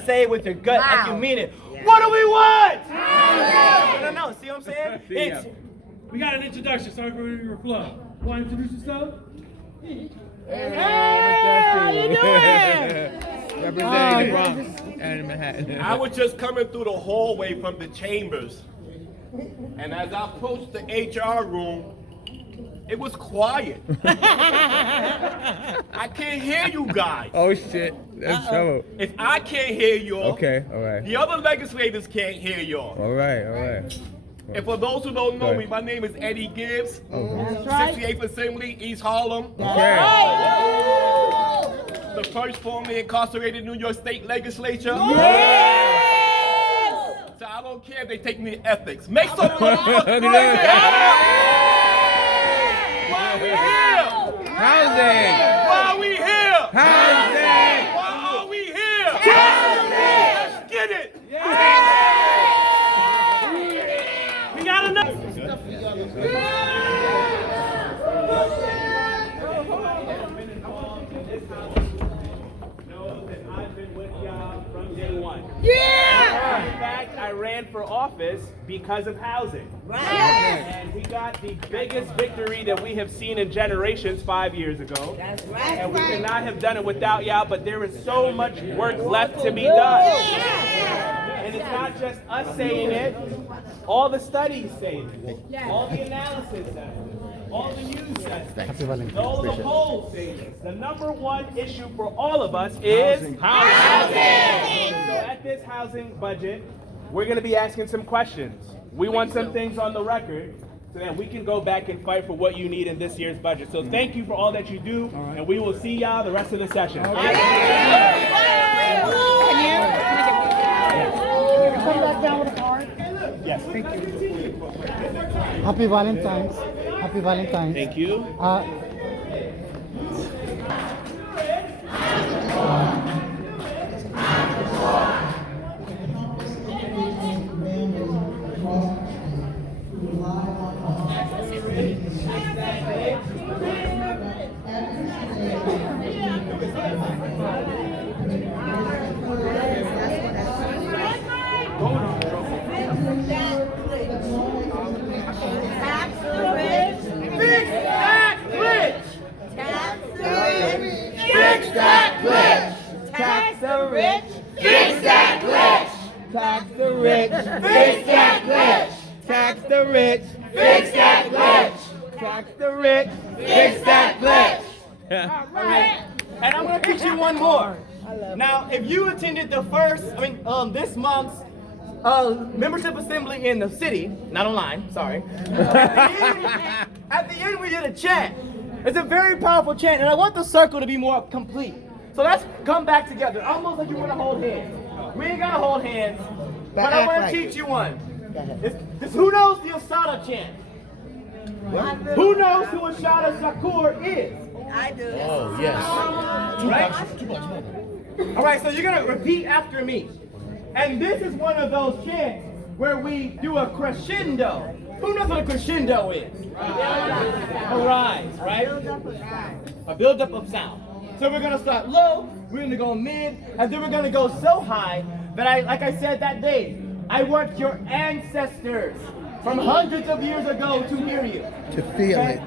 say it with your gut like you mean it. What do we want? No. See what I'm saying? We got an introduction. Sorry for your flow. Want to introduce yourself? Hey, how you doing? Representing the Bronx and Manhattan. I was just coming through the hallway from the chambers, and as I approached the HR room, it was quiet. I can't hear you guys. Oh shit, that's trouble. If I can't hear y'all, Okay, all right. the other legislators can't hear y'all. All right. And for those who don't know me, my name is Eddie Gibbs, 68th Assembly, East Harlem. Okay. The first formerly incarcerated New York State Legislature. Yes! So I don't care if they take me to ethics. Make some motherfucking noise! Why are we here? Housing. Why are we here? Housing. Why are we here? Housing. Let's get it! We got enough. Yeah! In fact, I ran for office because of housing. Right. And we got the biggest victory that we have seen in generations 5 years ago. That's right. And we could not have done it without y'all, but there is so much work left to be done. And it's not just us saying it, all the studies say it, all the analysis says it, all the news says it, all the polls say it. The number one issue for all of us is housing. So at this housing budget, we're going to be asking some questions. We want some things on the record so that we can go back and fight for what you need in this year's budget. So thank you for all that you do, and we will see y'all the rest of the session. Come back down with a card. Yes. Thank you. Happy Valentine's. Happy Valentine's. Thank you. Tax the rich, fix that glitch. Tax the rich, fix that glitch. Tax the rich, fix that glitch. Tax the rich, fix that glitch. All right. And I'm gonna teach you one more. Now, if you attended the first, this month's membership assembly in the city, not online, sorry. At the end, we did a chant. It's a very powerful chant, and I want the circle to be more complete. So let's come back together, almost like you want to hold hands. We ain't gotta hold hands, but I want to teach you one. It's who knows the Asada chant? What? Who knows who Asada Shakur is? I do. Oh yes. Right? All right, so you're gonna repeat after me. And this is one of those chants where we do a crescendo. Who knows what a crescendo is? A rise, right? A build-up of sound. So we're gonna start low, we're gonna go mid, and then we're gonna go so high that like I said that day, I want your ancestors from hundreds of years ago to hear you. To feel it.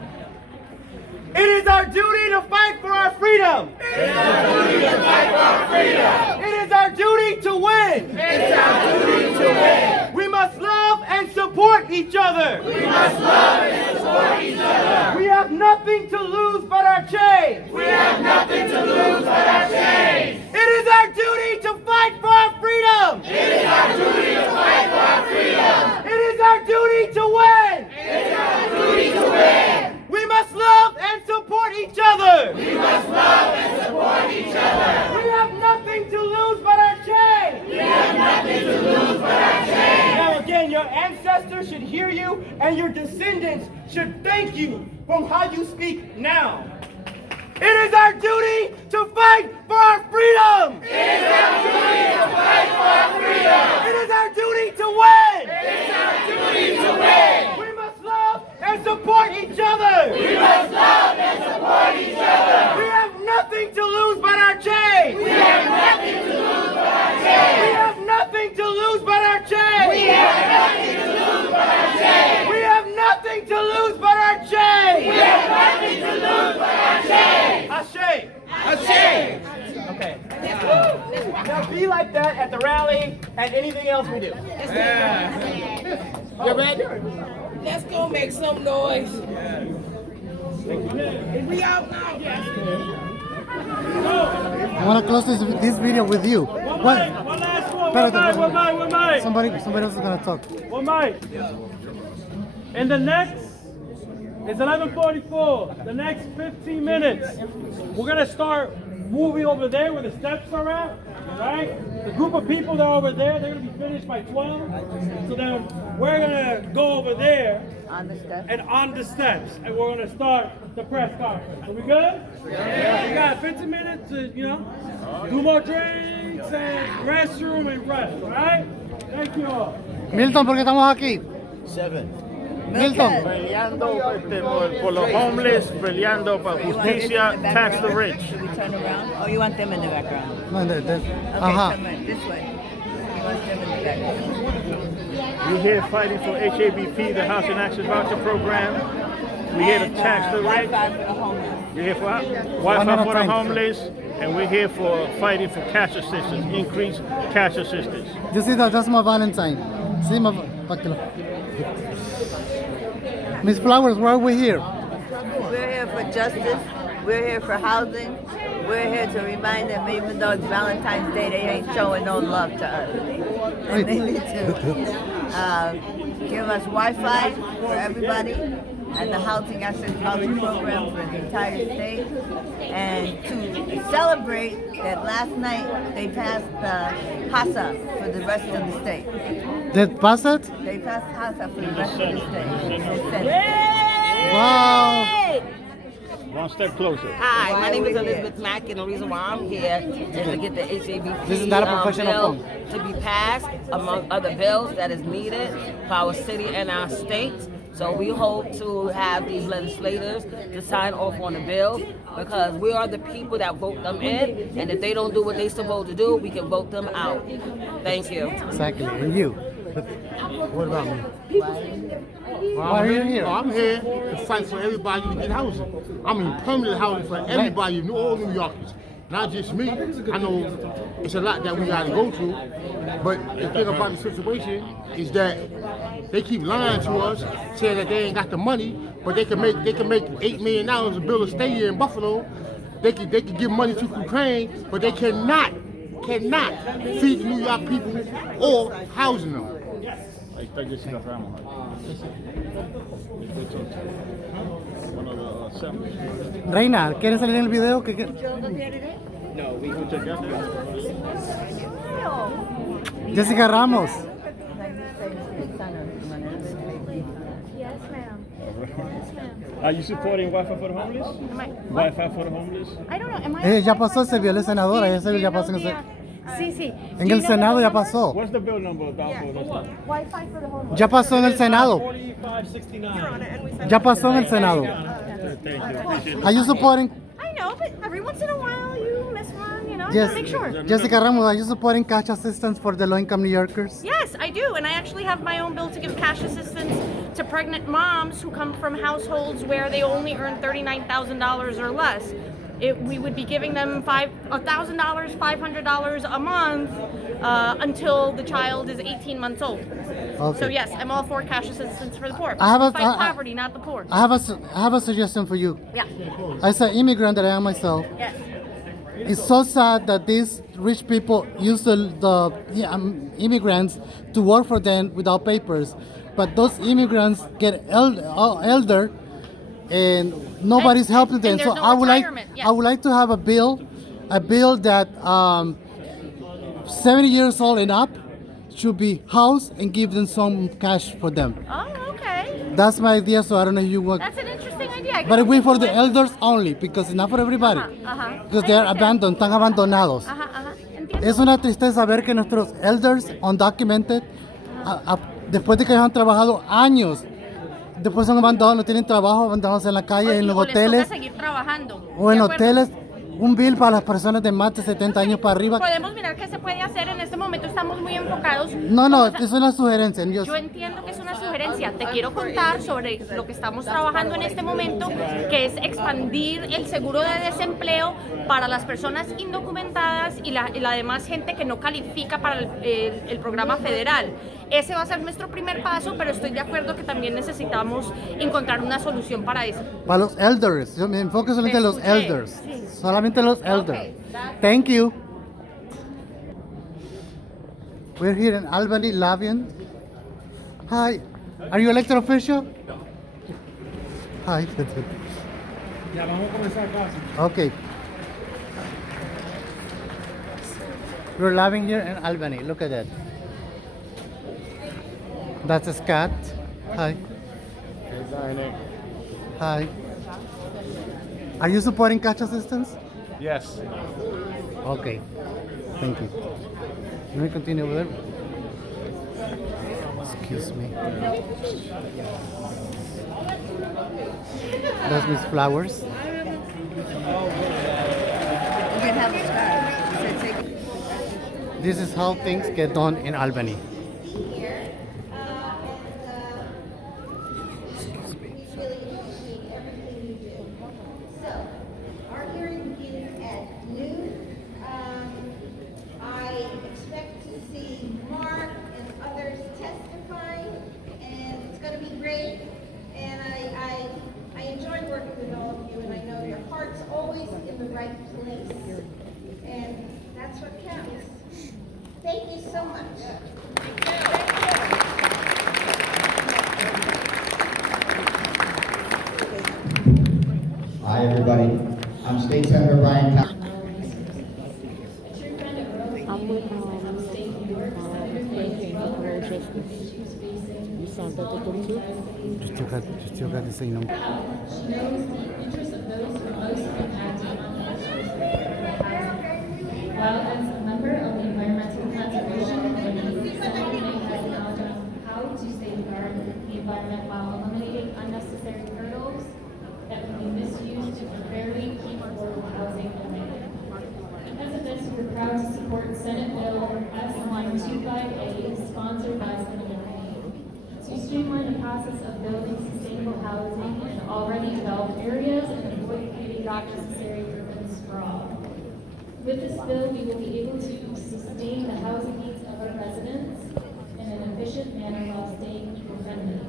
It is our duty to fight for our freedom. It is our duty to fight for our freedom. It is our duty to win. It's our duty to win. We must love and support each other. We must love and support each other. We have nothing to lose but our chains. We have nothing to lose but our chains. It is our duty to fight for our freedom. It is our duty to fight for our freedom. It is our duty to win. It's our duty to win. We must love and support each other. We must love and support each other. We have nothing to lose but our chains. We have nothing to lose but our chains. Now again, your ancestors should hear you, and your descendants should thank you from how you speak now. It is our duty to fight for our freedom. It is our duty to fight for our freedom. It is our duty to win. It is our duty to win. We must love and support each other. We must love and support each other. We have nothing to lose but our chains. We have nothing to lose but our chains. Now be like that at the rally and anything else we do. You ready? Let's go make some noise. We out now. I want to close this video with you. One last one. One mic. Somebody else is going to talk. One mic. And the next is 11:44. The next 15 minutes, we're gonna start moving over there where the steps are at. Right? The group of people that are over there, they're gonna be finished by 12. So then we're gonna go over there and on the steps, and we're gonna start the press conference. Are we good? Yeah. We got 15 minutes to, do more drinks and restroom and rest. All right? Thank you all. Milton, ¿por qué estamos aquí? Milton. Peleando por los homeless, peleando para justicia, tax the rich. Should we turn around? Oh, you want them in the background? No, Okay, Ajá. come in, this way. You want them in the background. We're here fighting for HABP, the Housing Access Voucher Program. We're here to tax the rich. Wi-Fi for the homeless. We're here for Wi-Fi for the homeless, and we're here for fighting for cash assistance, increased cash assistance. You see that? That's my Valentine. See my... Miss Flowers, why are we here? We're here for justice. We're here for housing. We're here to remind them, even though it's Valentine's Day, they ain't showing no love to us. And they need to give us Wi-Fi for everybody and the Housing Access Voucher Program for the entire state. And to celebrate that last night they passed HASA for the rest of the state. Did pass it? They passed HASA for the rest of the state. Wow. One step closer. Hi, my name is Elizabeth Mack, and the reason why I'm here is to get the HABP This is not a professional bill to be passed, among other bills that is needed for our city and our state. So we hope to have these legislators to sign off on the bill, because we are the people that vote them in, and if they don't do what they're supposed to do, we can vote them out. Thank you. Exactly. And you? What about me? Why are you here? I'm here to fight for everybody to get housing. I mean, permanent housing for everybody, all New Yorkers. Not just me. I know it's a lot that we got to go through, but the thing about the situation is that they keep lying to us, saying that they ain't got the money, but they can make $8 million and build a stadium in Buffalo. They can give money to Ukraine, but they cannot feed the New York people or housing them. Ahí está Jessica Ramos. Reina, ¿quieres salir en el video? Jessica Ramos. Are you supporting Wi-Fi for the homeless? Wi-Fi for the homeless? I don't know. Am I? Ya pasó, se vio la senadora, ya pasó en Sí, sí. En el Senado ya pasó. What's the bill number about for this? Wi-Fi for the homeless. Ya pasó en el Senado. 4569. Ya pasó en el Senado. Are you supporting? I know, but every once in a while you miss one, Yes. make sure. Jessica Ramos, are you supporting cash assistance for the low-income New Yorkers? Yes, I do, and I actually have my own bill to give cash assistance to pregnant moms who come from households where they only earn $39,000 or less. We would be giving them $1,000, $500 a month until the child is 18 months old. Okay. So yes, I'm all for cash assistance for the poor. I have a- Fight poverty, not the poor. I have a suggestion for you. Yeah. As an immigrant that I am myself, Yes. it's so sad that these rich people use the immigrants to work for them without papers, but those immigrants get elder and nobody's helping them. and So there's no I retirement, yes. would like to have a bill that 70 years old and up should be housed and give them some cash for them. Oh, okay. That's my idea. So I don't know if you want. That's an interesting idea. I But can we look for into the it. elders only, because it's not for everybody. Because they are abandoned, están abandonados. Entiendo. Es una tristeza ver que nuestros elders undocumented, después de que ellos han trabajado años, después son abandonados, no tienen trabajo, abandonados en la calle, en los O les toca hoteles, seguir trabajando. o en De acuerdo. hoteles. Un bill para las personas de más de 70 años para arriba. Podemos mirar qué se puede hacer en este momento. Estamos muy enfocados. No, es una sugerencia. Yo entiendo que es una sugerencia. conferencia. Te quiero contar sobre lo que estamos trabajando en este momento, que es expandir el seguro de desempleo para las personas indocumentadas y la demás gente que no califica para el programa federal. Ese va a ser nuestro primer paso, pero estoy de acuerdo que también necesitamos encontrar una solución para eso. Para los elders, yo me enfoco solamente en los elders. Sí. Solamente los elders. Thank you. We're here in Albany, Lavian. Hi. Are you elected official? Hi. Ya vamos a comenzar casi. Okay. We're living here in Albany. Look at that. That's a Scott. Hi. Hi. Are you supporting cash assistance? Yes. Okay. Thank you. Let me continue over there. Excuse me. That's Miss Flowers. You can have a scarf. This is how things get done in Albany. Our hearing begins at noon. I expect to see Mark and others testifying, and it's going to be great. And I enjoy working with all of you, and I know your heart's always in the right place, and that's what counts. Thank you so much. Hi, everybody. I'm State Senator Brian Cox. You still got the same number. While as a member of the Environmental Conservation Committee, someone has knowledge of how to safeguard the environment while eliminating unnecessary hurdles that can be misused to unfairly keep affordable housing alive. Because of this, we're proud to support Senate Bill S-125A, sponsored by Senator May, to streamline the process of building sustainable housing in already developed areas and avoid creating unnecessary urban sprawl. With this bill, we will be able to sustain the housing needs of our residents in an efficient manner while staying eco-friendly.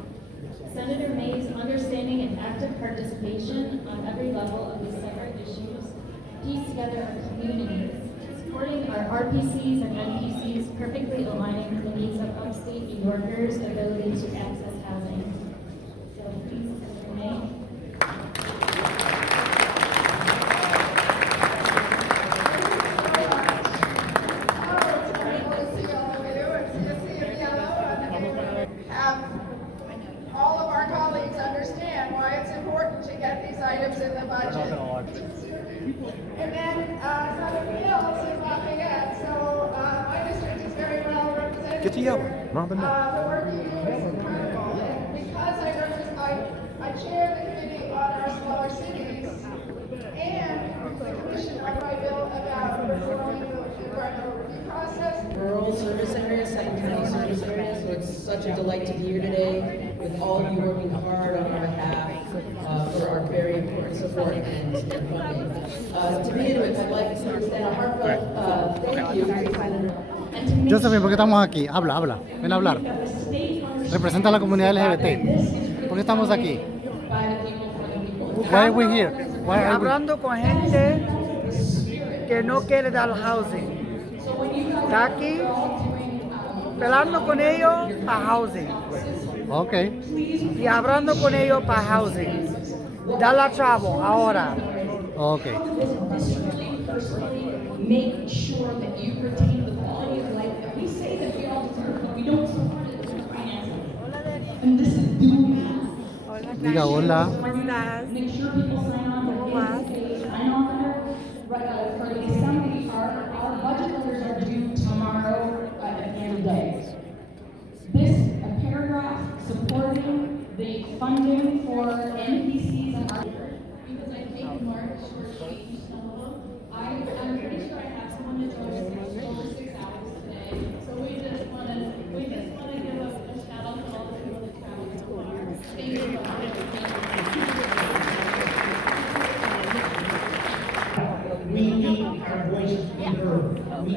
Senator May's understanding and active participation on every level of these separate issues piece together our communities, supporting our RPCs and NPCs, perfectly aligning with the needs of upstate New Yorkers' ability to access housing. So please, Senator May. All of our colleagues understand why it's important to get these items in the budget. And then Senator Mills is Lafayette, so my district is very well represented. Get to yellow. Mom and The work you do is incredible. And because I chair the committee on our smaller cities and the commission on my bill about reforming the environmental review process. Rural service areas, second county service areas, so it's such a delight to be here today with all of you working hard on our behalf for our very important support and funding. To begin with, I'd like to extend a heartfelt thank you to Senator. Josephine, ¿por qué estamos aquí? Habla. Ven a hablar. Representa a la comunidad LGBT. ¿Por qué estamos aquí? Why are we here? Why are we... Hablando con gente que no quiere dar housing. Está aquí hablando con ellos para housing. Okay. Y hablando con ellos para housing. Dale trabajo ahora. Okay. Make sure that you retain the quality of life that we say that we all deserve, but we don't support it through finances. And this is doing that. Diga hola. Make sure people sign on for this. Sign on for the assembly. Our budget letters are due tomorrow at the end of the day. This a paragraph supporting the funding for NPCs and our because I think March for change some of them. I'm pretty sure I have someone that drove over 6 hours today. So we just want to give a shout out to all the people that traveled Our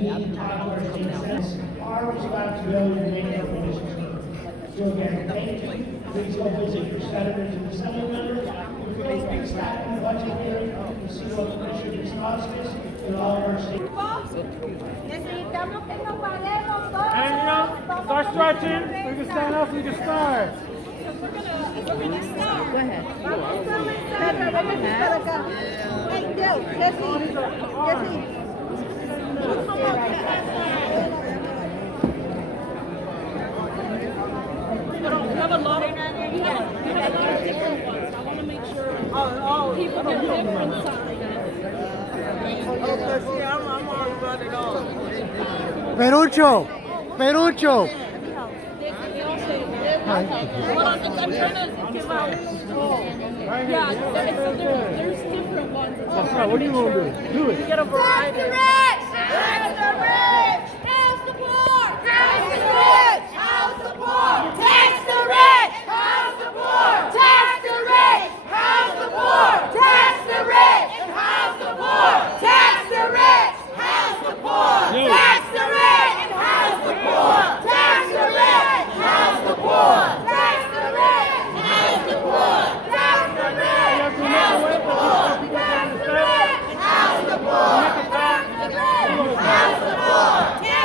responsibility to make our conditions better. So again, thank you. Please go visit your senators and assembly members. Please stop the budget hearing and see what Commissioner Wisconsin and all of our states. Necesitamos que nos paremos todos. And start stretching. We can stand up, we can start. Go ahead. Hey, Jesse. We have a lot of different ones. I want to make sure people get different signs. Perucho. Perucho. I'm trying to give out. Yeah, there's different ones. That's right. What do you want to do? Do it. You get a variety. Tax the rich! Tax the poor! Tax the rich! House the poor! Tax the rich! House the poor! Tax the rich! House the poor! Tax the rich! House the poor! Tax the rich! House the poor! Tax the rich! House the poor! Tax the rich! House the poor! Tax the rich! House the poor! Tax the rich! House the poor! Tax the rich! House the poor! Tax the rich! House the poor!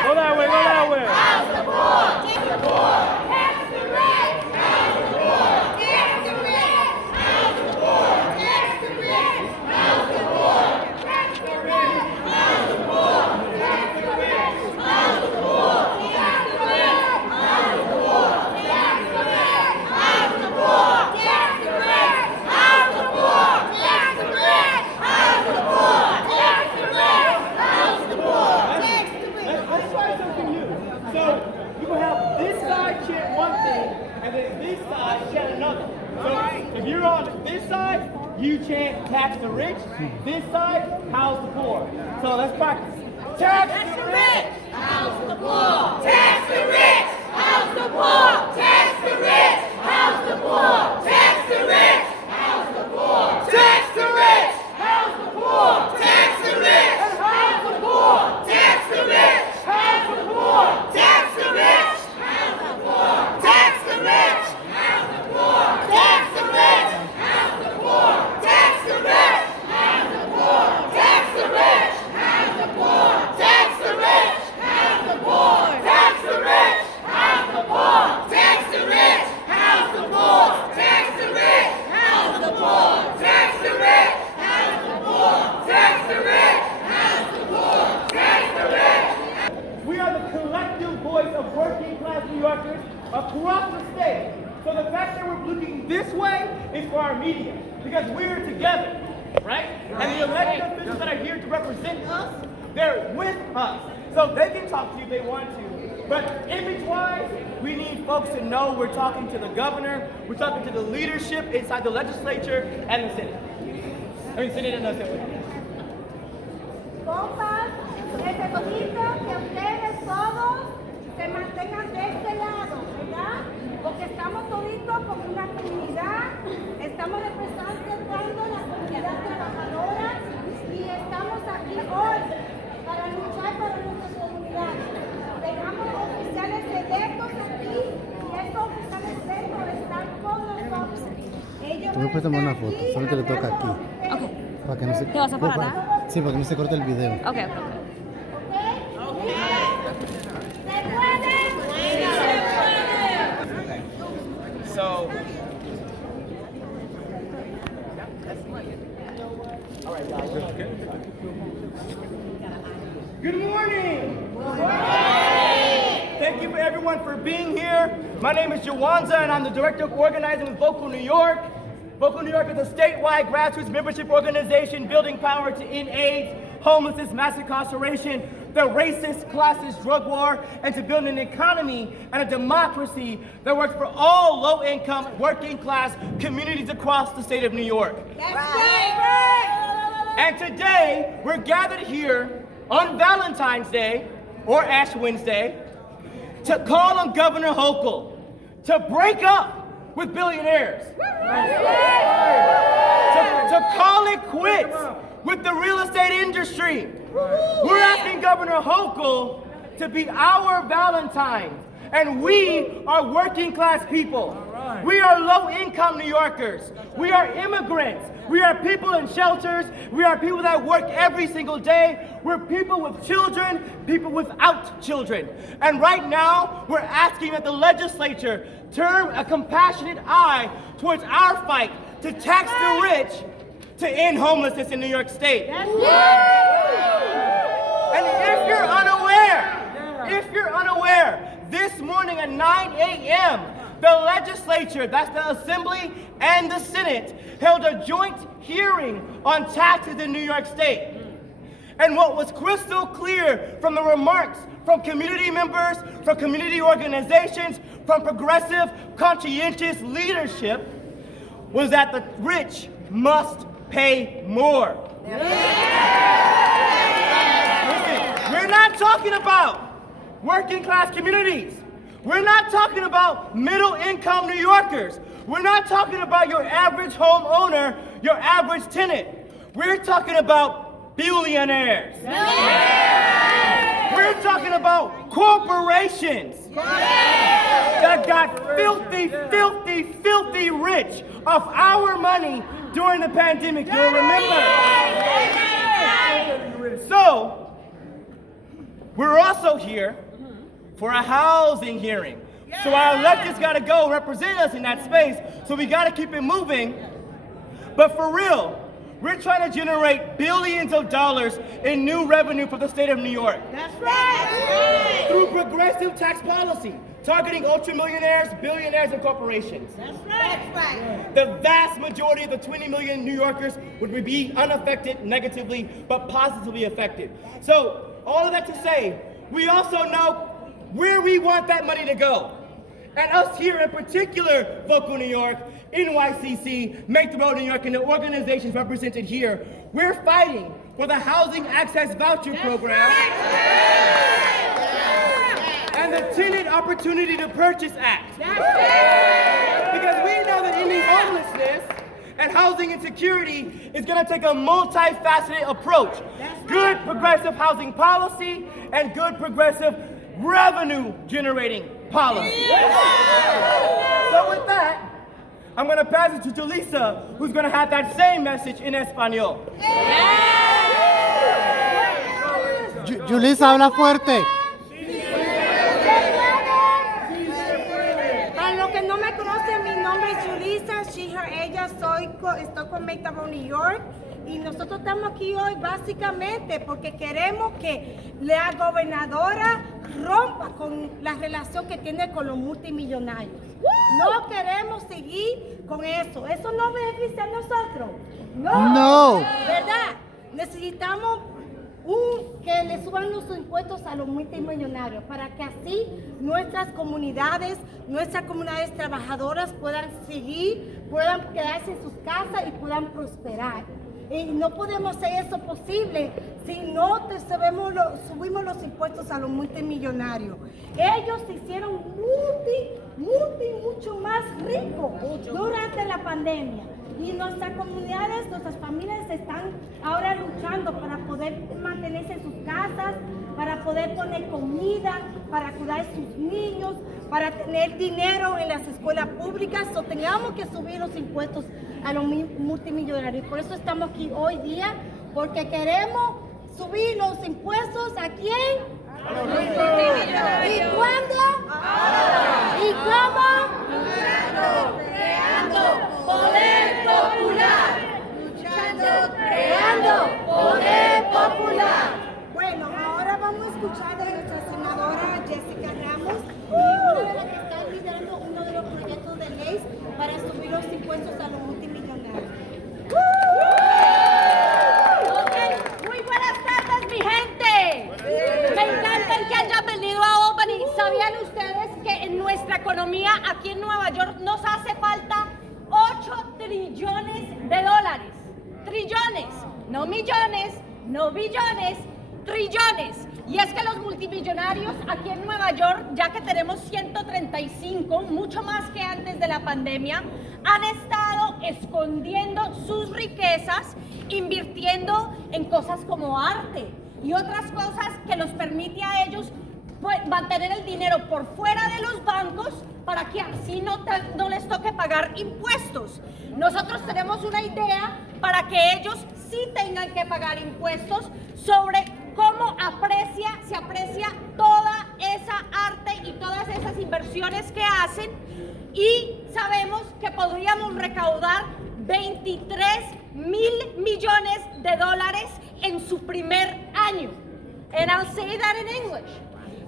Go that way, go that way. House the poor! Tax the poor! Tax the rich! House the poor! Tax the rich! House the poor! Tax the rich! House the poor! Tax the rich! House the poor! Tax the rich! House the poor! Tax the rich! House the poor! Tax the rich! House the poor! Tax the rich! House the poor! Tax the rich! House the poor! Tax the rich! House the poor! Tax the rich! Let's try something new. So you will have this side chant one thing, and then this side chant another. So if you're on this side, you chant tax the rich. This side, house the poor. So let's practice. Tax the rich, house the poor. Tax the rich, house the poor. Tax the rich, house the poor. Tax the rich, house the poor. Tax the rich, house the poor. Tax the rich, house the poor. Tax the rich, house the poor. Tax the rich, house the poor. Tax the rich, house the poor. Tax the rich, house the poor. Tax the rich, house the poor. Tax the rich, house the poor. Tax the rich, house the poor. Tax the rich, house the poor. Tax the rich, house the poor. Tax the rich, house the poor. Tax the rich, house the poor. Tax the rich, house the poor. Tax the rich. We are the collective voice of working class New Yorkers across the state. So the fact that we're looking this way is for our media, because we're together, right? And the elected officials that are here to represent us, they're with us. So they can talk to you if they want to. But image-wise, we need folks to know we're talking to the governor, we're talking to the leadership inside the legislature and the Senate. Senate and the Assembly. Compas, necesito que ustedes todos se mantengan de este lado, ¿verdad? Porque estamos toditos como una comunidad, estamos representando la comunidad trabajadora y estamos aquí hoy para luchar por nuestra comunidad. Tenemos oficiales electos aquí y estos oficiales electos están con nosotros. Ellos Te voy a tomar una foto, solo que le toca aquí. Ok. Para que no se, ¿Te vas a parar, Sí, para que no se corte el video. Ok. So, good morning. Thank you for everyone for being here. My name is Jawanza, and I'm the director of organizing with Vocal New York. Vocal New York is a statewide grassroots membership organization building power to end AIDS, homelessness, mass incarceration, the racist, classist drug war, and to build an economy and a democracy that works for all low-income, working-class communities across the state of New York. That's right. And today, we're gathered here on Valentine's Day, or Ash Wednesday, to call on Governor Hochul to break up with billionaires. To call it quits with the real estate industry We're asking Governor Hochul to be our Valentine. And we are working class people. We are low income New Yorkers. We are immigrants. We are people in shelters. We are people that work every single day. We're people with children, people without children. And right now, we're asking that the legislature turn a compassionate eye towards our fight to tax the rich to end homelessness in New York State. And if you're unaware, this morning at 9 a.m., the legislature, that's the Assembly and the Senate, held a joint hearing on taxes in New York State. And what was crystal clear from the remarks from community members, from community organizations, from progressive, conscientious leadership, was that the rich must pay more. Listen, we're not talking about working class communities. We're not talking about middle income New Yorkers. We're not talking about your average homeowner, your average tenant. We're talking about billionaires. We're talking about corporations that got filthy rich off our money during the pandemic. You'll remember. So, we're also here for a housing hearing. So our electeds got to go represent us in that space, so we got to keep it moving. But for real, we're trying to generate billions of dollars in new revenue for the state of New York. That's right. Through progressive tax policy, targeting ultra-millionaires, billionaires, and corporations. That's right. The vast majority of the 20 million New Yorkers would be unaffected negatively, but positively affected. So all of that to say, we also know where we want that money to go. And us here in particular, Vocal New York, NYCC, Make the Road New York, and the organizations represented here, we're fighting for the Housing Access Voucher Program and the Tenant Opportunity to Purchase Act. Because we know that ending homelessness and housing insecurity is going to take a multifaceted approach. Good progressive housing policy and good progressive revenue generating policy. So with that, I'm going to pass it to Julissa, who's going to have that same message in Espanol. Julissa, habla fuerte. Para los que no me conocen, mi nombre es Julissa, she, her, ella, estoy con Make the Road New York. Y nosotros estamos aquí hoy básicamente porque queremos que la gobernadora rompa con la relación que tiene con los multimillonarios. No queremos seguir con eso. Eso no beneficia a nosotros. No. ¿Verdad? Necesitamos que le suban los impuestos a los multimillonarios para que así nuestras comunidades trabajadoras puedan seguir, puedan quedarse en sus casas y puedan prosperar. Y no podemos hacer eso posible si no subimos los impuestos a los multimillonarios. Ellos se hicieron mucho más ricos durante la pandemia. Y nuestras comunidades, nuestras familias están ahora luchando para poder mantenerse en sus casas, para poder poner comida, para cuidar a sus niños, para tener dinero en las escuelas públicas. O tengamos que subir los impuestos a los multimillonarios. Por eso estamos aquí hoy día, porque queremos subir los impuestos ¿a quién? A los multimillonarios. ¿Y cuándo? Ahora. ¿Y cómo? Creando poder popular. Creando poder popular. Bueno, ahora vamos a escuchar de nuestra senadora Jessica Ramos, una de las que está liderando uno de los proyectos de ley para subir los impuestos a los multimillonarios. Muy buenas tardes, mi gente. Me encanta que hayan venido a Albany. ¿Sabían ustedes que en nuestra economía aquí en Nueva York nos hace falta 8 trillones de dólares? Trillones, no millones, no billones, trillones. Y es que los multimillonarios aquí en Nueva York, ya que tenemos 135, mucho más que antes de la pandemia, han estado escondiendo sus riquezas, invirtiendo en cosas como arte, y otras cosas que los permite a ellos mantener el dinero por fuera de los bancos para que así no les toque pagar impuestos. Nosotros tenemos una idea para que ellos sí tengan que pagar impuestos sobre cómo se aprecia toda esa arte y todas esas inversiones que hacen, y sabemos que podríamos recaudar 23 mil millones de dólares en su primer año. And I'll say that in English.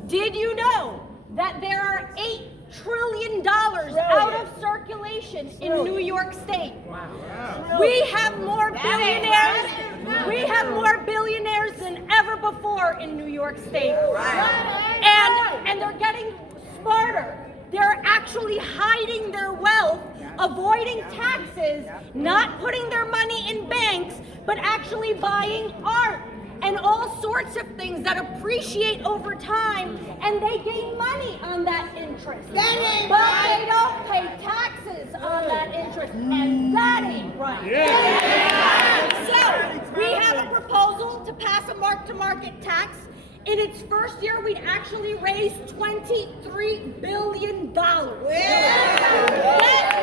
Did you know that there are $8 trillion out of circulation in New York State? We have more billionaires. We have more billionaires than ever before in New York State. And they're getting smarter. They're actually hiding their wealth, avoiding taxes, not putting their money in banks, but actually buying art and all sorts of things that appreciate over time, and they gain money on that interest. But they don't pay taxes on that interest, and that ain't right. So we have a proposal to pass a mark-to-market tax. In its first year, we'd actually raise $23 billion. That's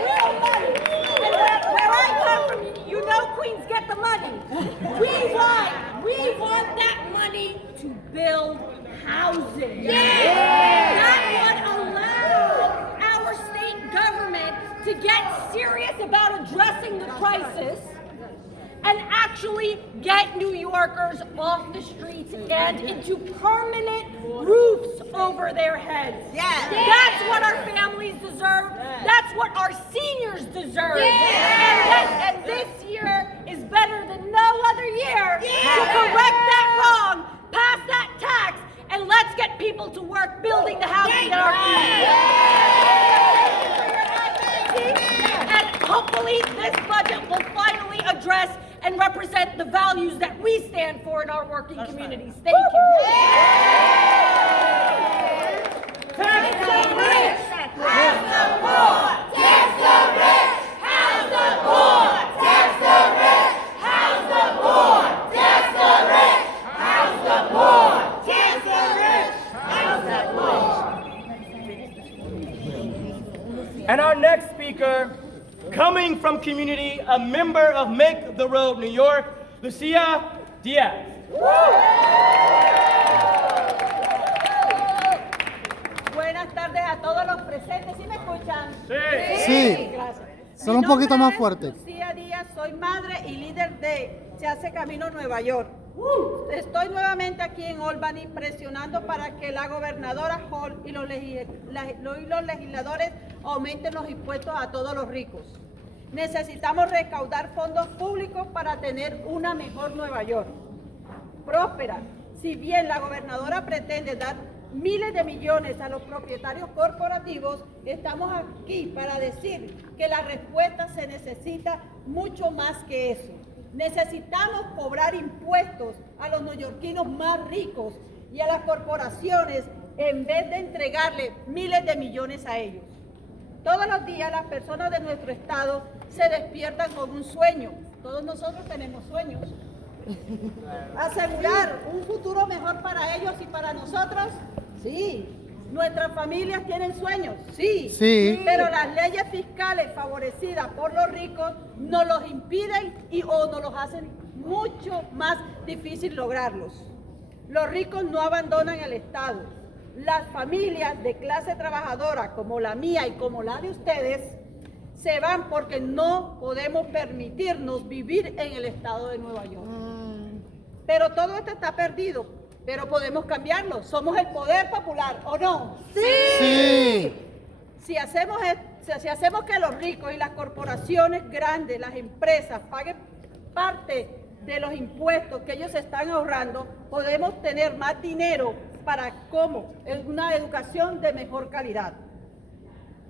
real money. And where I come from, you know Queens get the money. We want that money to build housing. That would allow our state government to get serious about addressing the crisis and actually get New Yorkers off the streets and into permanent roofs over their heads. That's what our families deserve. That's what our seniors deserve. And this year is better than no other year to correct that wrong, pass that tax, and let's get people to work building the housing in our community. And hopefully this budget will finally address and represent the values that we stand for in our working communities. Thank you. Tax the rich, house the poor. Tax the rich, house the poor. Tax the rich, house the poor. Tax the rich, house the poor. Tax the rich, house the poor. And our next speaker, coming from community, a member of Make the Road New York, Lucia Diaz. Buenas tardes a todos los presentes. ¿Sí me escuchan? Sí. Gracias. Solo un poquito más fuerte. Lucía Díaz, soy madre y líder de Se Hace Camino Nueva York. Estoy nuevamente aquí en Albany presionando para que la gobernadora Hall y los legisladores aumenten los impuestos a todos los ricos. Necesitamos recaudar fondos públicos para tener una mejor Nueva York. Próspera. Si bien la gobernadora pretende dar miles de millones a los propietarios corporativos, estamos aquí para decir que la respuesta se necesita mucho más que eso. Necesitamos cobrar impuestos a los neoyorquinos más ricos y a las corporaciones en vez de entregarle miles de millones a ellos. Todos los días las personas de nuestro estado se despiertan con un sueño. Todos nosotros tenemos sueños. Asegurar un futuro mejor para ellos y para nosotros, sí. Nuestras familias tienen sueños, sí. Pero las leyes fiscales favorecidas por los ricos nos los impiden o nos los hacen mucho más difícil lograrlos. Los ricos no abandonan el Estado. Las familias de clase trabajadora como la mía y como la de ustedes se van porque no podemos permitirnos vivir en el estado de Nueva York. Pero todo esto está perdido, pero podemos cambiarlo. Somos el poder popular, ¿o no? Sí. Si hacemos que los ricos y las corporaciones grandes, las empresas, paguen parte de los impuestos que ellos están ahorrando, podemos tener más dinero para una educación de mejor calidad,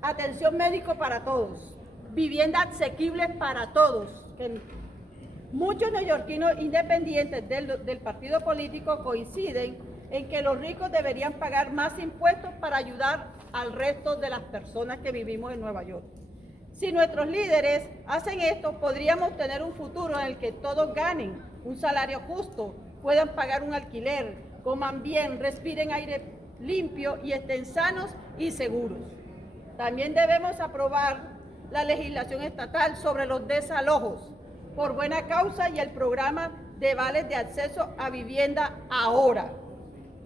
atención médico para todos, vivienda asequible para todos. Muchos neoyorquinos independientes del partido político coinciden en que los ricos deberían pagar más impuestos para ayudar al resto de las personas que vivimos en Nueva York. Si nuestros líderes hacen esto, podríamos tener un futuro en el que todos ganen un salario justo, puedan pagar un alquiler, coman bien, respiren aire limpio y estén sanos y seguros. También debemos aprobar la legislación estatal sobre los desalojos por buena causa y el programa de vales de acceso a vivienda ahora.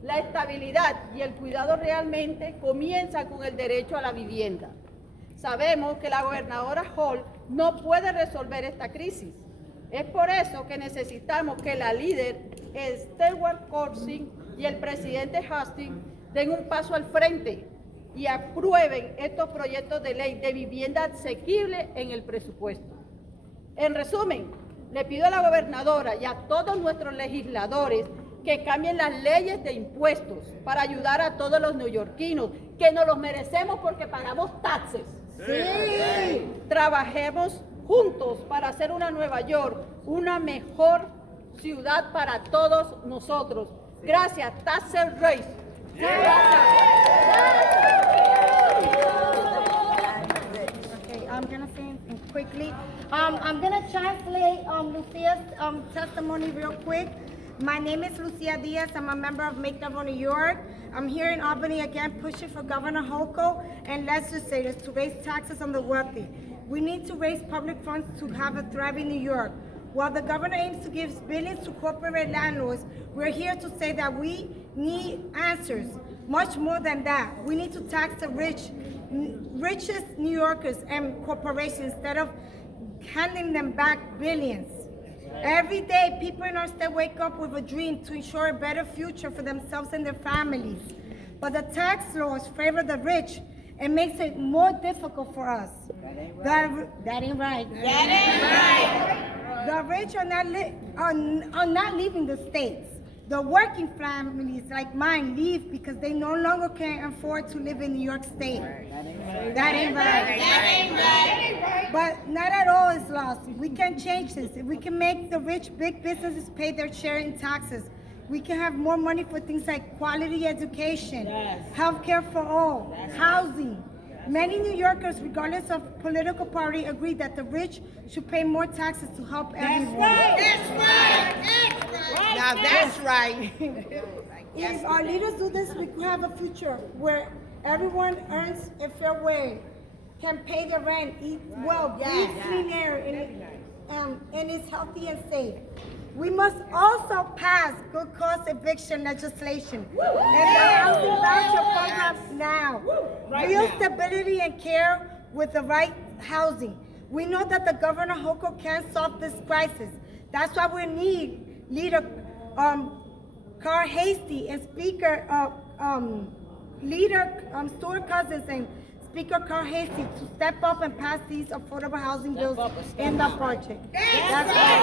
La estabilidad y el cuidado realmente comienzan con el derecho a la vivienda. Sabemos que la gobernadora Hall no puede resolver esta crisis. Es por eso que necesitamos que la líder Stewart Coursing y el presidente Hastings den un paso al frente y aprueben estos proyectos de ley de vivienda asequible en el presupuesto. En resumen, le pido a la gobernadora y a todos nuestros legisladores que cambien las leyes de impuestos para ayudar a todos los neoyorquinos, que nos los merecemos porque pagamos taxes. Sí. Trabajemos juntos para hacer una Nueva York una mejor ciudad para todos nosotros. Gracias, Taxer Race. Okay, I'm gonna say it quickly. I'm gonna translate Lucia's testimony real quick. My name is Lucia Diaz. I'm a member of Make Double New York. I'm here in Albany again pushing for Governor Hochul and legislators to raise taxes on the wealthy. We need to raise public funds to have a thriving New York. While the governor aims to give billions to corporate landlords, we're here to say that we need answers. Much more than that, we need to tax the richest New Yorkers and corporations instead of handing them back billions. Every day, people in our state wake up with a dream to ensure a better future for themselves and their families. But the tax laws favor the rich and makes it more difficult for us. That ain't right. That ain't right. The rich are not leaving the states. The working families like mine leave because they no longer can afford to live in New York State. That ain't right. That ain't right. But not at all is lost. We can change this. We can make the rich big businesses pay their share in taxes. We can have more money for things like quality education, healthcare for all, housing. Many New Yorkers, regardless of political party, agree that the rich should pay more taxes to help everyone. That's right. That's right. Now that's right. If our leaders do this, we could have a future where everyone earns a fair wage, can pay their rent, eat well, breathe clean air, and is healthy and safe. We must also pass good cause eviction legislation and the housing voucher program now. Real stability and care with the right housing. We know that the Governor Hochul can't solve this crisis. That's why we need Leader Carl Hasty and Speaker Stuart Cousins and Speaker Carl Hasty to step up and pass these affordable housing bills in the project. That's right.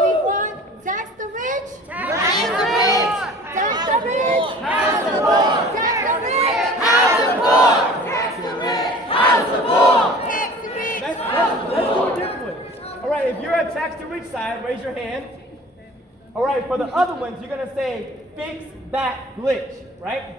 We want tax the rich. Tax the rich. Tax the rich. House the poor. Tax the rich. House the poor. Tax the rich. House the poor. Tax the rich. Let's do it differently. All right, if you're a tax the rich side, raise your hand. All right, for the other ones, you're gonna say, fix that glitch, right?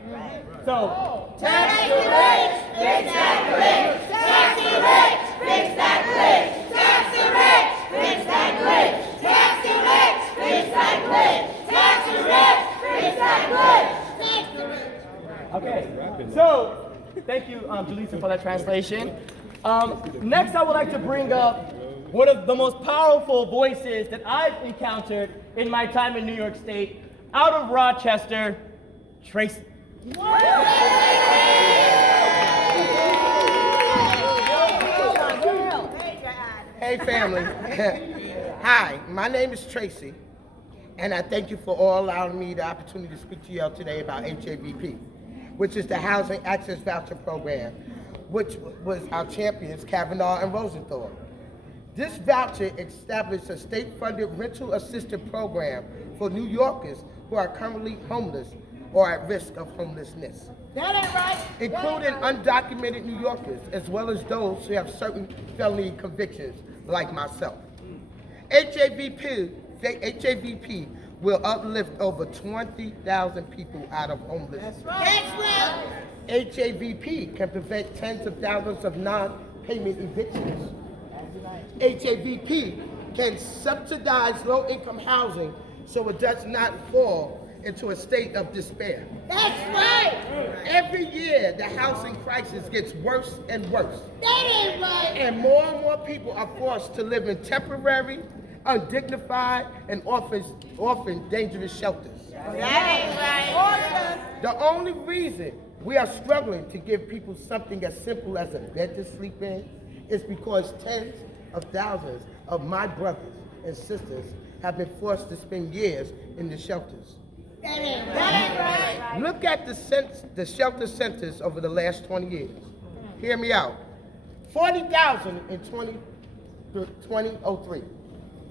So, tax the rich, fix that glitch. Tax the rich, fix that glitch. Tax the rich, fix that glitch. Tax the rich, fix that glitch. Tax the rich, fix that glitch. Tax the rich. Okay, so thank you, Jaleesa, for that translation. Next, I would like to bring up one of the most powerful voices that I've encountered in my time in New York State, out of Rochester, Tracy. Hey family. Hi, my name is Tracy, and I thank you for all allowing me the opportunity to speak to you all today about HAVP, which is the Housing Access Voucher Program, which was our champions, Kavanaugh and Rosenthal. This voucher established a state-funded rental assistance program for New Yorkers who are currently homeless or at risk of homelessness. That ain't right. Including undocumented New Yorkers, as well as those who have certain felony convictions, like myself. HAVP will uplift over 20,000 people out of homelessness. That's right. HAVP can prevent tens of thousands of non-payment evictions. HAVP can subsidize low-income housing so it does not fall into a state of despair. That's right. Every year, the housing crisis gets worse and worse. That ain't right. And more people are forced to live in temporary, undignified, and often dangerous shelters. That ain't right. The only reason we are struggling to give people something as simple as a bed to sleep in is because tens of thousands of my brothers and sisters have been forced to spend years in the shelters. That ain't right. Look at the shelter centers over the last 20 years. Hear me out. 40,000 in 2003,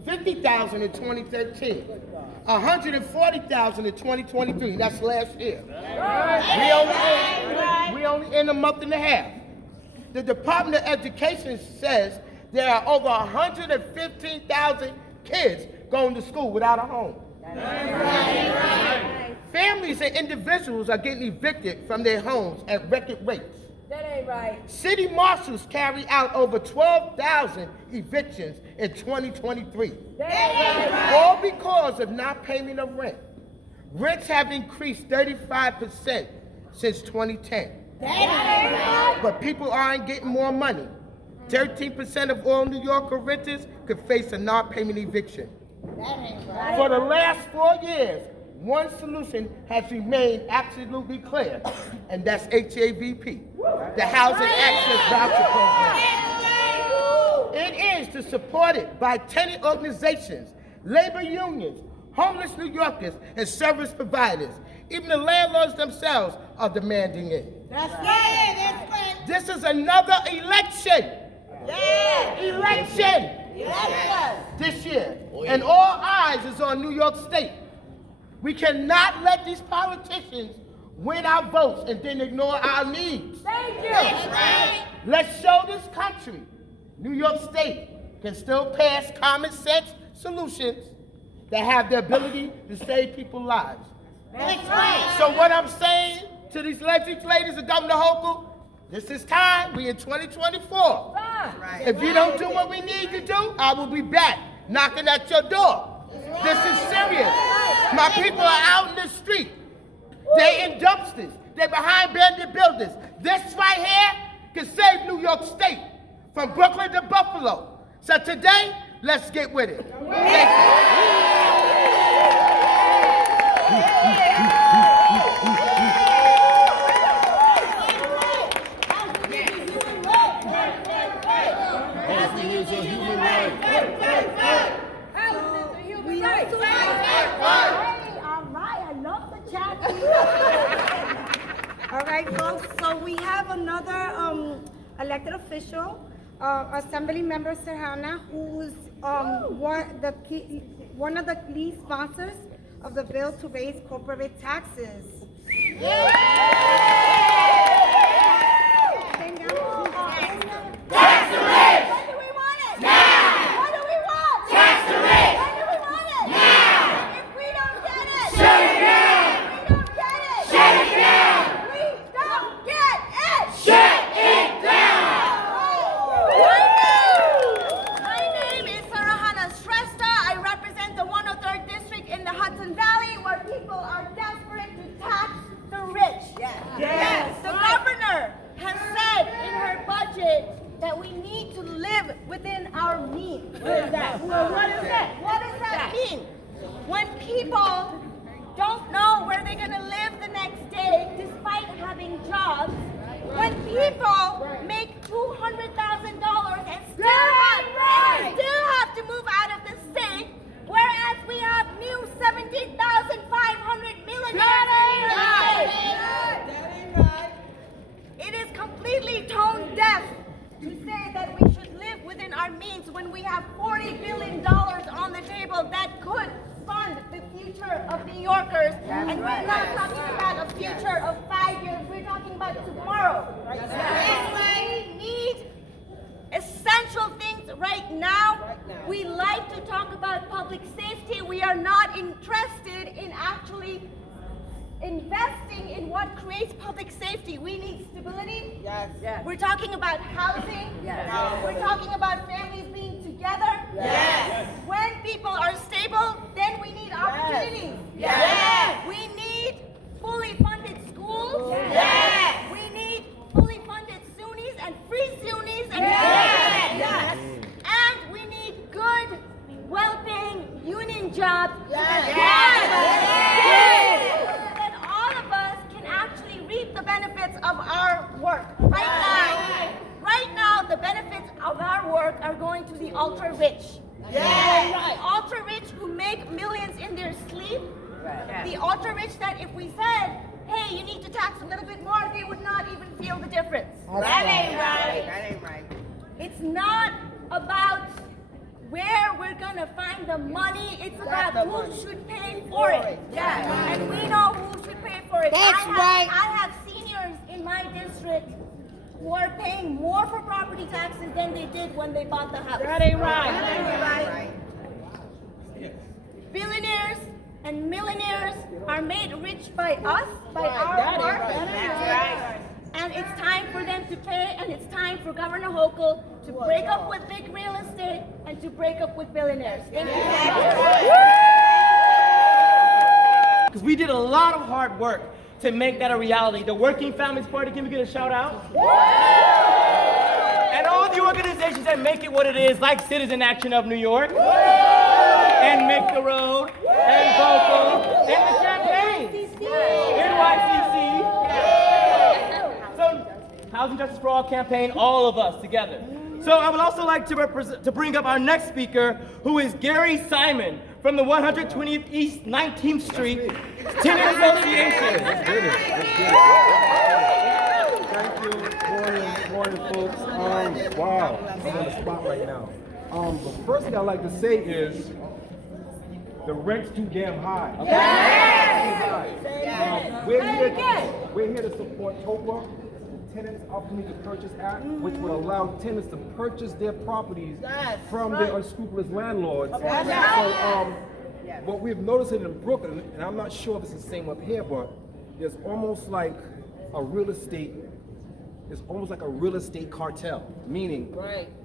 50,000 in 2013, 140,000 in 2023. That's last year. We only in a month and a half. The Department of Education says there are over 115,000 kids going to school without a home. Families and individuals are getting evicted from their homes at record rates. That ain't right. City marshals carry out over 12,000 evictions in 2023. That ain't right. All because of not payment of rent. Rents have increased 35% since 2010. That ain't right. But people aren't getting more money. 13% of all New Yorker renters could face a non-payment eviction. That ain't right. For the last 4 years, one solution has remained absolutely clear, and that's HAVP, the Housing Access Voucher Program. It is to support it by tenant organizations, labor unions, homeless New Yorkers, and service providers. Even the landlords themselves are demanding it. That's right. That's right. This is another election. Yeah. Election. Yes. This year, and all eyes is on New York State. We cannot let these politicians win our votes and then ignore our needs. Thank you. That's right. Let's show this country New York State can still pass common sense solutions that have the ability to save people's lives. That's right. So what I'm saying to these legislators and Governor Hochul, this is time. We in 2024. Right. If you don't do what we need to do, I will be back knocking at your door. This is serious. My people are out in the street. They're in dumpsters. They're behind abandoned buildings. This right here can save New York State from Brooklyn to Buffalo. So today, let's get with it. Thank All right, folks, so we have another elected official, Assembly Member Serrana, who's one of the lead sponsors of the bill to raise corporate taxes. Tax the rich! When do we want it? Now! What do we want? Tax the rich! When do we want it? Now! If we don't get it, shut it down! If we don't get it, shut it down! We don't get it! Shut it down! My name is Sarahana Shrestha. I represent the 103rd District in the Hudson Valley, where people are desperate to tax the rich. Yes. The governor has said in her budget that we need to live within our means. What is that? What is that? What does that mean? When people don't know where they're going to live the next day despite having jobs, when people make $200,000 and still have to move out of the state, whereas we have new 17,500 millionaires in the state. It is completely tone deaf to say that we should live within our means when we have $40 billion on the table that could fund the future of New Yorkers. And we're not talking about a future of 5 years, we're talking about tomorrow. We need essential things right now. We like to talk about public safety. We are not interested in actually investing in what creates public safety. We need stability. Yes. We're talking about housing. Yes. We're talking about families being together. Yes. when people are stable, then we need opportunities. Yes. We need fully funded schools. Yes. We need fully funded SUNYs and free SUNYs and Yes. and we need good, well-paying union jobs. So that all of us can actually reap the benefits of our work. Right now, the benefits of our work are going to the ultra-rich. The ultra-rich who make millions in their sleep. The ultra-rich that if we said, hey, you need to tax a little bit more, they would not even feel the difference. That ain't right. That ain't right. It's not about where we're gonna find the money, it's about who should pay for it. And we know who should pay for it. I have seniors in my district who are paying more for property taxes than they did when they bought the house. That ain't right. That ain't right. Billionaires and millionaires are made rich by us, by our work. That's right. And it's time for them to pay, and it's time for Governor Hochul to break up with big real estate and to break up with billionaires. Thank you. Because we did a lot of hard work to make that a reality. The Working Families Party, can we get a shout out? And all the organizations that make it what it is, like Citizen Action of New York, and Make the Road, and Vocal, and the campaign, NYCC. So, Housing Justice for All campaign, all of us together. So I would also like to bring up our next speaker, who is Gary Simon from the 120th East 19th Street Tenant Association. Thank you. Morning, folks. Wow, I'm on the spot right now. The first thing I'd like to say is the rent's too damn high. We're here to support TOPA, the Tenants Opportunity to Purchase Act, which would allow tenants to purchase their properties from their unscrupulous landlords. So, what we've noticed in Brooklyn, and I'm not sure if it's the same up here, but there's almost like a real estate. It's almost like a real estate cartel, meaning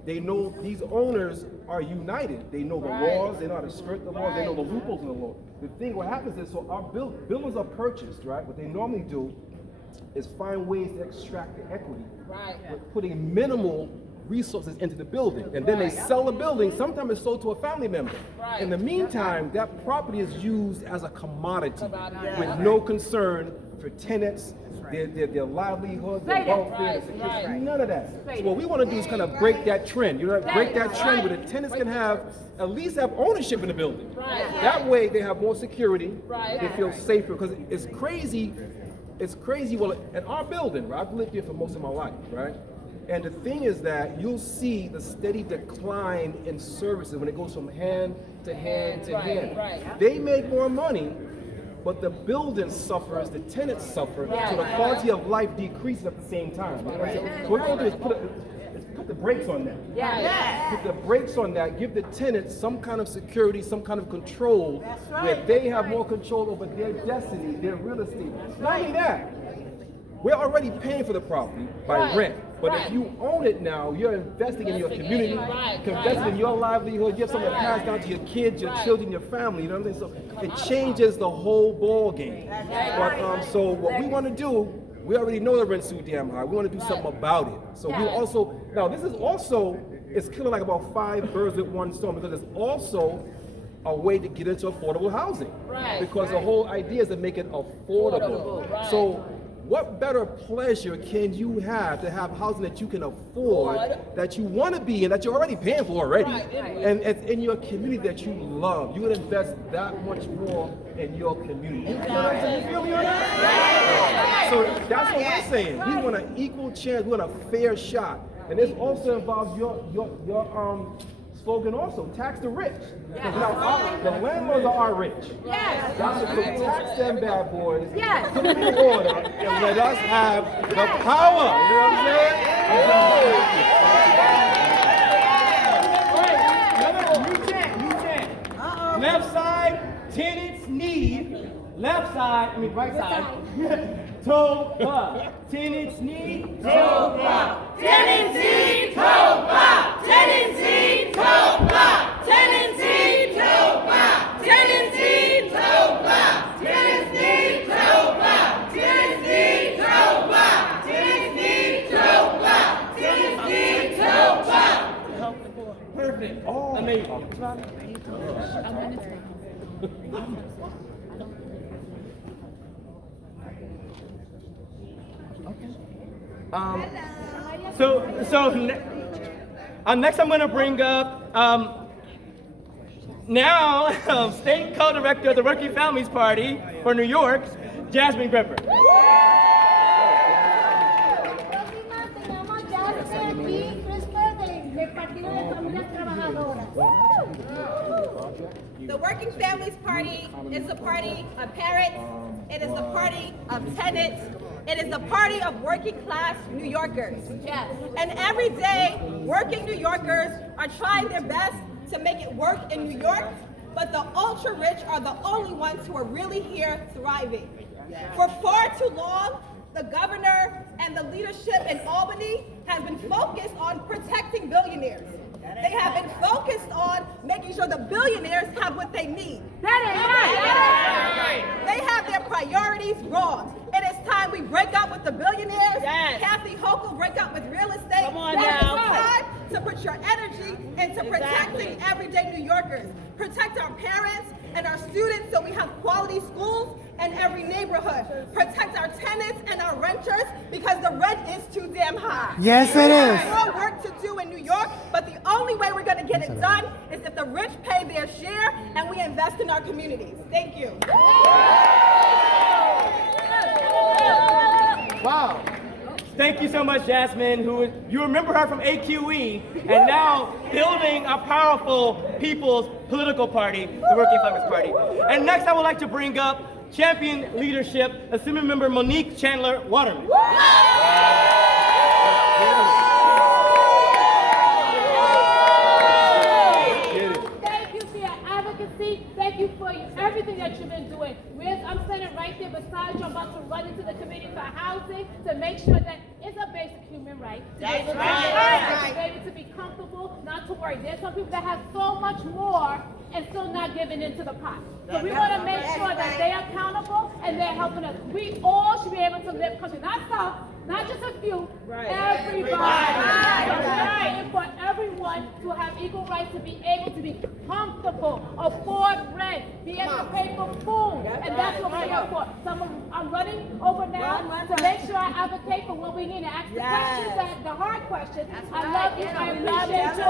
they know these owners are united. They know the laws, they know how to skirt the laws, they know the loopholes in the law. The thing, what happens is, so our buildings are purchased, right? What they normally do is find ways to extract the equity, with putting minimal resources into the building. And then they sell the building, sometimes it's sold to a family member. In the meantime, that property is used as a commodity with no concern for tenants, their livelihood, their welfare, their security, none of that. So what we want to do is kind of break that trend, break that trend where the tenants can at least have ownership in the building. That way they have more security, they feel safer, because it's crazy, well, in our building, right, I've lived here for most of my life, right? And the thing is that you'll see the steady decline in services when it goes from hand to hand to hand. They make more money, but the building suffers, the tenants suffer, so the quality of life decreases at the same time. So what we're going to do is put the brakes on that. Put the brakes on that, give the tenants some kind of security, some kind of control, where they have more control over their destiny, their real estate. Not only that, we're already paying for the property by rent. But if you own it now, you're investing in your community, investing in your livelihood, you have something to pass down to your kids, your children, your family, you know what I'm saying? So it changes the whole ball game. But so what we want to do, we already know the rent's too damn high. We want to do something about it. So we also, now this is also, it's killing like about 5 birds with one stone, because it's also a way to get into affordable housing. Because the whole idea is to make it affordable. So what better pleasure can you have to have housing that you can afford, that you want to be in, that you're already paying for already, and it's in your community that you love. You would invest that much more in your community. You know what I'm saying? You feel me on that? So that's what we're saying. We want an equal chance, we want a fair shot. And this also involves your slogan also, tax the rich. Now, the landlords are our rich. So tax them bad boys, put them in order, and let us have the power. You know what I'm saying? Left side, tenants need. Left side, right side. TOPA. Tenants need. TOPA. Tenants need TOPA. Tenants need TOPA. Tenants need Next I'm going to bring up now State Co-Director of the Working Families Party for New York, Jasmine Gripper. The Working Families Party is the party of parents, it is the party of tenants, it is the party of working class New Yorkers. Yes. And every day, working New Yorkers are trying their best to make it work in New York, but the ultra rich are the only ones who are really here thriving. For far too long, the governor and the leadership in Albany have been focused on protecting billionaires. They have been focused on making sure the billionaires have what they need. They have their priorities wrong. It is time we break up with the billionaires. Yes. Kathy Hochul, break up with real estate. Come on now. now. It's time to put your energy into protecting everyday New Yorkers. Protect our parents and our students so we have quality schools in every neighborhood. Protect our tenants and our renters because the rent is too damn high. Yes, it is. We have more work to do in New York, but the only way we're going to get it done is if the rich pay their share and we invest in our communities. Thank you. Wow. Thank you so much, Jasmine, who you remember her from AQE, and now building a powerful people's political party, the Working Families Party. And next I would like to bring up Champion Leadership, Assemblymember Monique Chandler Waterman. Thank you for your advocacy. Thank you for everything that you've been doing. I'm standing right there beside you. I'm about to run into the Committee for Housing to make sure that it's a basic human right. That's To right. be able to be comfortable, not to worry. There's some people that have so much more and still not giving into the pot. So we want to make sure that they're accountable and they're helping us. We all should be able to live comfortably. Not some, not just a few, everybody. And for everyone to have equal rights to be able to be comfortable, afford rent, be able to pay for food. And that's what we're here for. I'm running over now to make sure I advocate for what we need and ask the questions, the hard questions. I love you. I appreciate you.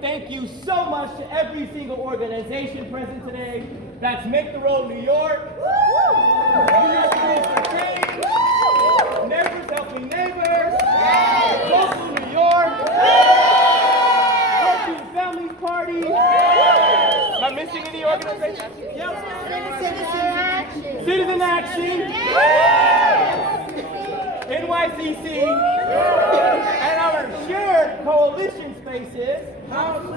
Thank you so much to every single organization present today. That's Make the Road New York, New York City for Change, Neighbors Helping Neighbors, Local New York, Working Families Party. Am I missing any organizations? Citizen Action, NYCC, and our shared coalition spaces, Housing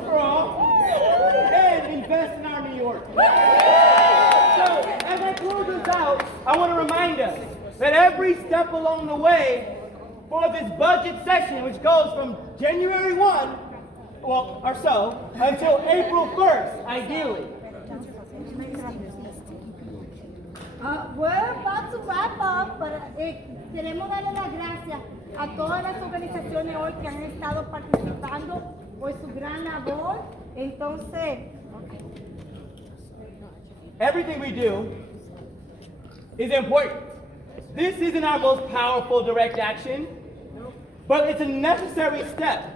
for All, and Invest in Our New York. So, as I close this out, I want to remind us that every step along the way for this budget session, which goes from January 1, or so, until April 1st, ideally. We're about to wrap up, but queremos darle las gracias a todas las organizaciones hoy que han estado participando por su gran labor. Entonces, everything we do is important. This isn't our most powerful direct action, but it's a necessary step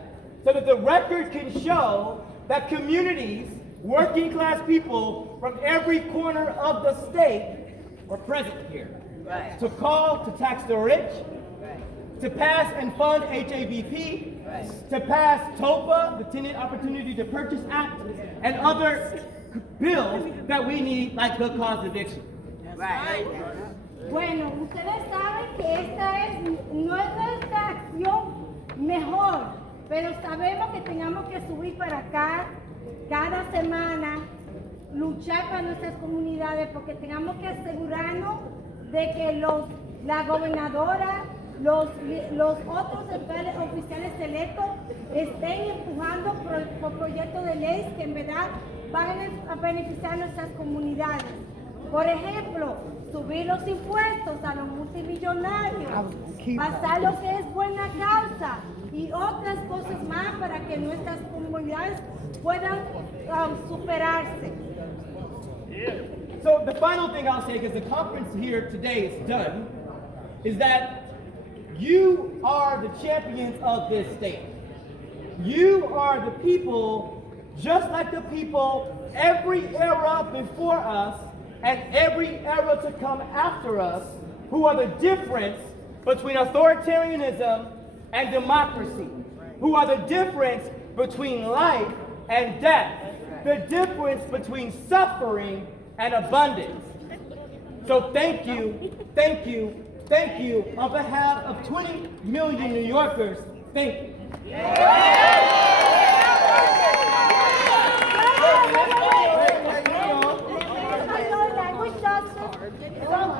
so that the record can show that communities, working class people from every corner of the state were present here. Right. To call to tax the rich, to pass and fund HAVP, to pass TOPA, the Tenant Opportunity to Purchase Act, and other bills that we need, like good cause eviction. Bueno, ustedes saben que esta es nuestra acción mejor, pero sabemos que tenemos que subir para acá cada semana, luchar para nuestras comunidades, porque tenemos que asegurarnos de que la gobernadora, los otros oficiales electos estén empujando por proyectos de ley que en verdad van a beneficiar a nuestras comunidades. Por ejemplo, subir los impuestos a los multimillonarios, pasar lo que es buena causa y otras cosas más para que nuestras comunidades puedan superarse. So the final thing I'll say, because the conference here today is done, is that you are the champions of this state. You are the people, just like the people every era before us and every era to come after us, who are the difference between authoritarianism and democracy, who are the difference between life and death, the difference between suffering and abundance. So thank you, thank you, thank you on behalf of 20 million New Yorkers. Thank you.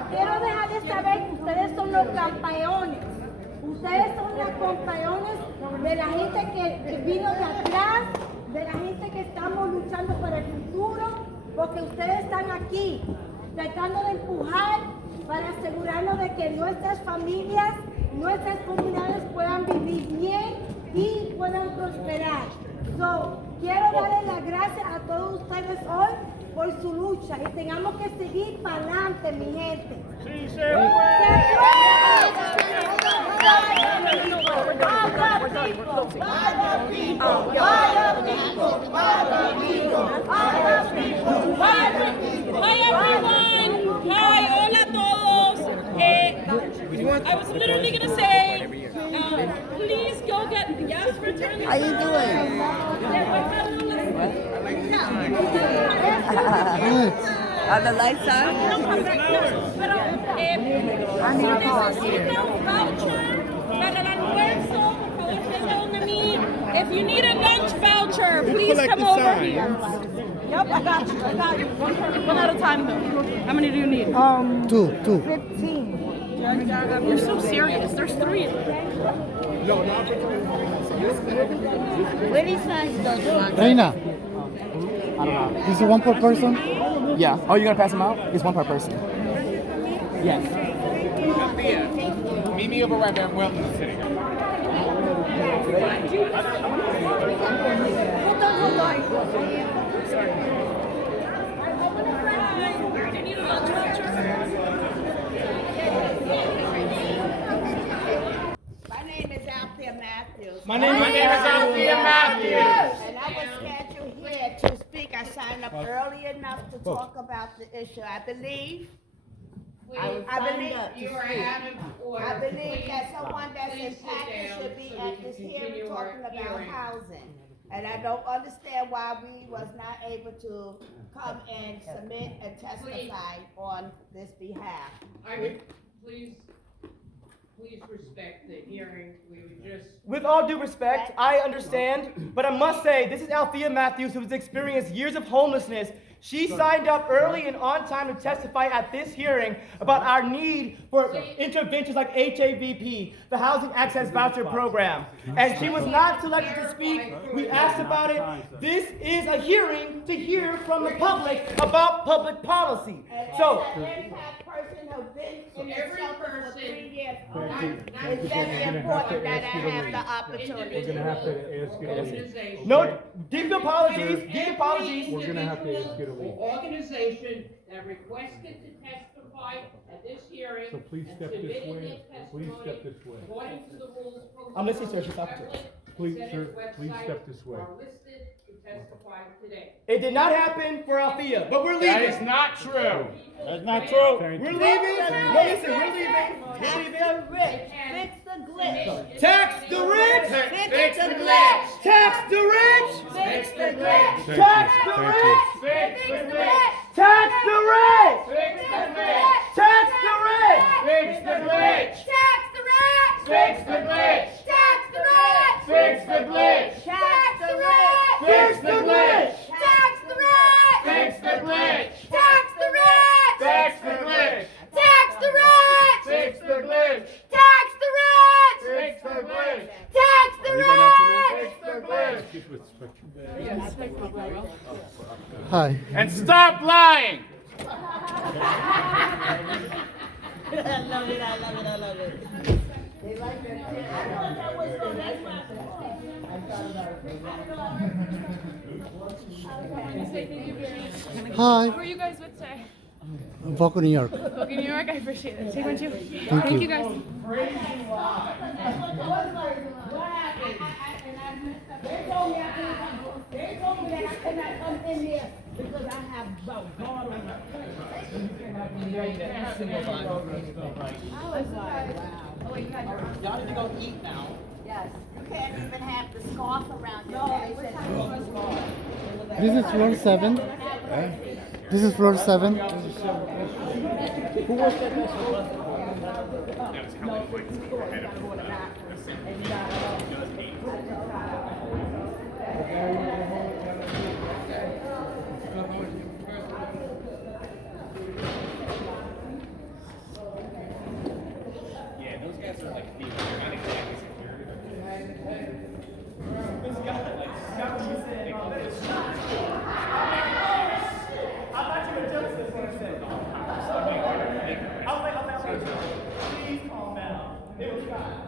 Quiero dejarles saber que ustedes son los campeones. Ustedes son los campeones de la gente que vino de atrás, de la gente que estamos luchando para el futuro, porque ustedes están aquí tratando de empujar para asegurarnos de que nuestras familias, nuestras comunidades puedan vivir bien y puedan prosperar. Quiero darles las gracias a todos ustedes hoy por su lucha y tengamos que seguir para adelante, mi gente. Sí, se puede. Hi everyone. Hi, hola a todos. I was literally gonna say, please go get yes, return. How you doing? Are the lights on? Si necesita un voucher para el almuerzo, por favor, venga donde mí. If you need a lunch voucher, please come over here. Yep, I got you. I got you. One at a time, though. How many do you need? Two. 15. You're so serious. There's 3 of them. What size does you want? Reina, I don't know. is it one per person? Yeah. Oh, you're gonna pass them out? It's one per person. Yes. Meet me over right there. Welton is sitting. My name is Althea Matthews. My name is Althea Matthews. And I was scheduled here to speak. I signed up early enough to talk about the issue. I believe that someone that's impacted should be at this hearing talking about housing. And I don't understand why we was not able to come and submit and testify on this behalf. I would please respect the hearing. We would just. With all due respect, I understand, but I must say, this is Althea Matthews, who has experienced years of homelessness. She signed up early and on time to testify at this hearing about our need for interventions like HAVP, the Housing Access Voucher Program. And she was not selected to speak. We asked about it. This is a hearing to hear from the public about public policy. So, Person who's been in the shelter for 3 years. It's very important that I have the opportunity. We're gonna have to ask you to leave. no, deep apologies, deep apologies. We're gonna have to ask you to leave. Organization that requested to testify at this hearing. So please and step this submitted way. their Please testimony step this way. According to the rules posted I'm listening, sir. on She's the talking to us. Senate Please, sir, please website step this way. Are listed to testify today. It did not happen for Althea, but we're leaving. That is not true. That's not true. Thank We're you. leaving. No, listen, we're leaving. Tax the rich, fix the glitch. Tax the rich. Fix the glitch. Tax the rich. Fix the glitch. Tax the Thank rich. Fix the glitch. Tax the rich! Fix the glitch! Tax the rich! Fix the glitch! Tax the rich! Fix the glitch! Tax the rich! Fix the glitch! Tax the rich! Fix the glitch! Tax the rich! Fix the glitch! Tax the rich! Fix the glitch! Tax the rich! Fix the glitch! Tax the rich! Fix the glitch! Tax the rich! Fix the glitch! Hi. And stop lying. I love it, I love it, I love it. They like that. I thought that was so nice. I thought about it. Hi. Who are you guys with today? Voco, New York. Okay, New York, I appreciate it. Take one, too. Thank you. you, guys. They told me that I could not come in there because I have God on my face. I was like, wow. Y'all need to go eat now. Yes. You can't even have the scarf around your neck. This is floor 7. This is floor 7. Who wants that Yeah, those guys are like thieves. They're not exactly security. This guy, like, Scott, you said, I thought you were just this when I said, I was like, please calm down. It was fine.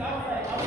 I was like,